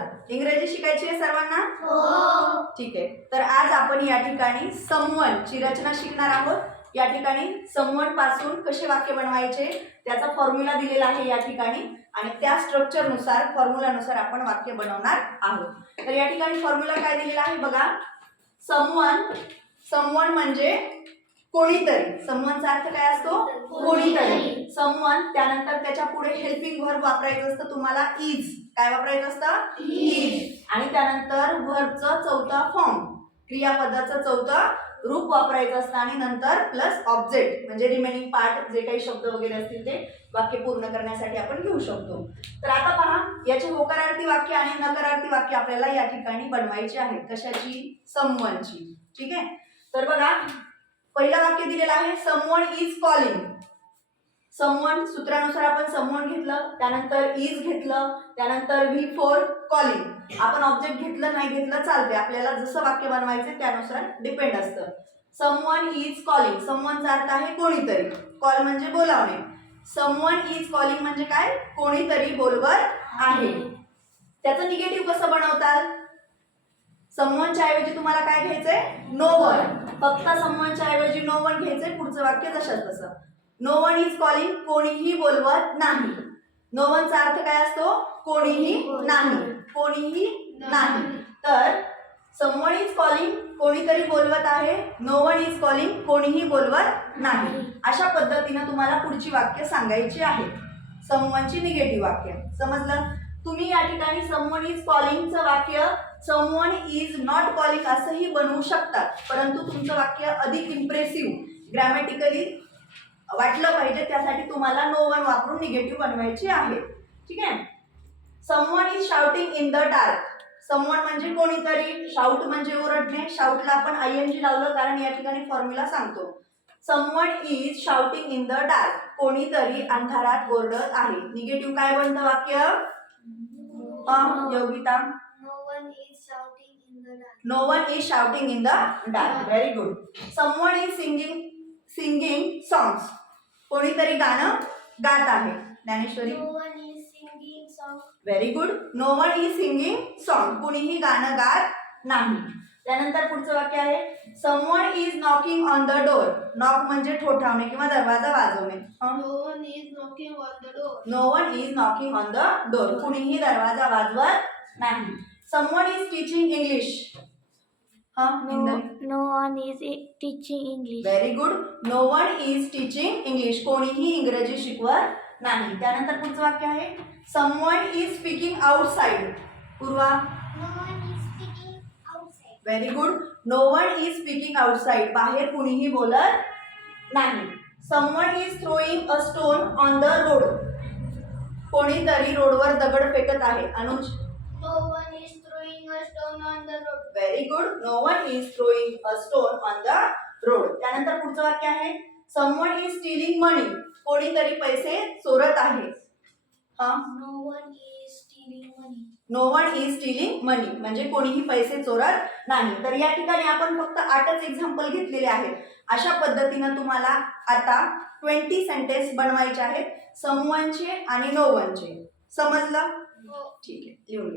बोला. इंग्रजी शिकायची आहे सर्वांना? हो. ठीक आहे. तर आज आपण या ठिकाणी समवन ची रचना शिकणार आहोत. या ठिकाणी समवन पासून कसे वाक्य बनवायचे त्याचा फॉर्म्युला दिलेला आहे या ठिकाणी आणि त्या स्ट्रक्चरनुसार फॉर्म्युलानुसार आपण वाक्य बनवणार आहोत. तर या ठिकाणी फॉर्म्युला काय दिलेला आहे बघा. समवन म्हणजे कोणीतरी. समवनचा अर्थ काय असतो? कोणीतरी. समवन त्यानंतर त्याच्या पुढे हेल्पिंग व्हर्ब वापरायचं असतं तुम्हाला इज. काय वापरायचं असतं? इज. आणि त्यानंतर व्हर्बचं चौथा फॉर्म क्रियापदाचं चौथं रूप वापरायचं असतं आणि नंतर प्लस ऑब्जेक्ट म्हणजे रिमेनिंग पार्ट जे काही शब्द वगैरे असतील ते वाक्य पूर्ण करण्यासाठी आपण घेऊ शकतो. तर आता पहा याचे होकारार्थी वाक्य आणि नकारार्थी वाक्य आपल्याला या ठिकाणी बनवायची आहेत. कशाची? समवनची. ठीक आहे. तर बघा पहिलं वाक्य दिलेलं आहे समवन इज कॉलिंग. समवन सूत्रानुसार आपण समवन घेतलं, त्यानंतर इज घेतलं, त्यानंतर व्ही फॉर कॉलिंग. आपण ऑब्जेक्ट घेतलं नाही घेतलं चालते, आपल्याला जसं वाक्य बनवायचं त्यानुसार डिपेंड असतं. Someone is calling. समवनचा अर्थ आहे कोणीतरी. कॉल म्हणजे बोलावणे. समवन इज कॉलिंग म्हणजे काय? कोणीतरी बोलवत आहे. त्याचं निगेटिव्ह कसं बनवतात? समवनच्या ऐवजी तुम्हाला काय घ्यायचंय? No one. फक्त समवनच्या ऐवजी नो वन घ्यायचंय. पुढचं वाक्य जशाच तसं. No one is calling. कोणीही बोलवत नाही. नो वनचा अर्थ काय असतो? कोणीही नाही. कोणीही नाही. तर समवन इज कॉलिंग कोणीतरी बोलवत आहे. नो वन इज कॉलिंग कोणीही बोलवत नाही. अशा पद्धतीने तुम्हाला पुढची वाक्य सांगायची आहेत. समवनची निगेटिव्ह वाक्य. समजलं? तुम्ही या ठिकाणी समवन इज कॉलिंगचं वाक्य समवन इज नॉट कॉलिंग असंही बनवू शकतात, परंतु तुमचं वाक्य अधिक इम्प्रेसिव्ह ग्रॅमॅटिकली वाटलं पाहिजे त्यासाठी तुम्हाला नो वन वापरून निगेटिव्ह बनवायची आहे. ठीक आहे. Someone is shouting in the dark. Someone म्हणजे कोणीतरी, शाउट म्हणजे ओरडणे. शाउटला आपण आयएनजी लावलं कारण या ठिकाणी फॉर्म्युला सांगतो. Someone is shouting in the dark. कोणीतरी अंधारात ओरडत आहे. निगेटिव्ह काय बनतं वाक्य? Yogita. No one is shouting in the dark. Very good. Someone is singing songs. कोणीतरी गाणं गात आहे. Dnyaneshwari. No one is singing song. Very good. No one is singing song. कोणीही गाणं गात नाही. त्यानंतर पुढचं वाक्य आहे someone is knocking on the door. Knock म्हणजे ठोठावणे किंवा दरवाजा वाजवणे. No one is knocking on the door. No one is knocking on the door. कुणीही दरवाजा वाजवत नाही. Someone is teaching English. No one is teaching English. Very good. No one is teaching English. कोणीही इंग्रजी शिकवत नाही. त्यानंतर पुढचं वाक्य आहे someone is speaking outside. Purva. No one is speaking outside. Very good. No one is speaking outside. बाहेर कुणीही बोलत नाही. Someone is throwing a stone on the road. कोणीतरी रोडवर दगड फेकत आहे. Anuj. No one is throwing a stone on the road. Very good. No one is throwing a stone on the road. त्यानंतर पुढचं वाक्य आहे someone is stealing money. कोणीतरी पैसे चोरत आहे. No one is stealing money. No one is stealing money म्हणजे कोणीही पैसे चोरत नाही. तर या ठिकाणी आपण फक्त 8च एक्झाम्पल घेतलेले आहेत. अशा पद्धतीने तुम्हाला आता 20 सेंटेन्स बनवायचे आहेत समवनचे आणि नो वनचे. समजलं? हो. ठीक आहे. लिहून घ्या.